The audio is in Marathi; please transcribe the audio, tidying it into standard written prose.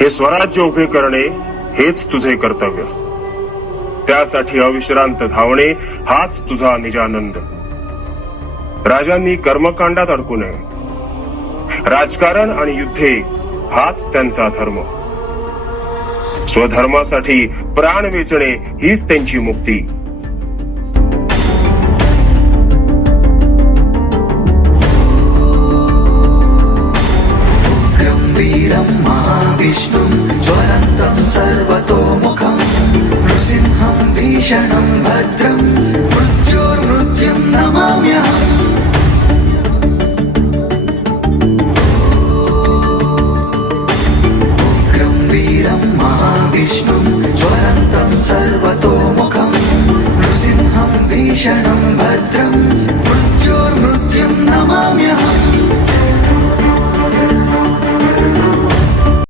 हे स्वराज्य उभे करणे हेच तुझे कर्तव्य. त्यासाठी अविश्रांत धावणे हाच तुझा निजानंद. राजांनी कर्मकांडात अडकू नये. राजकारण आणि युद्धे हाच त्यांचा धर्म. स्वधर्मासाठी प्राण वेचणे हीच त्यांची मुक्ती. वीरं महाविष्णुं ज्वलन्तं सर्वतोमुखं नृसिंहं भीषणं भद्रं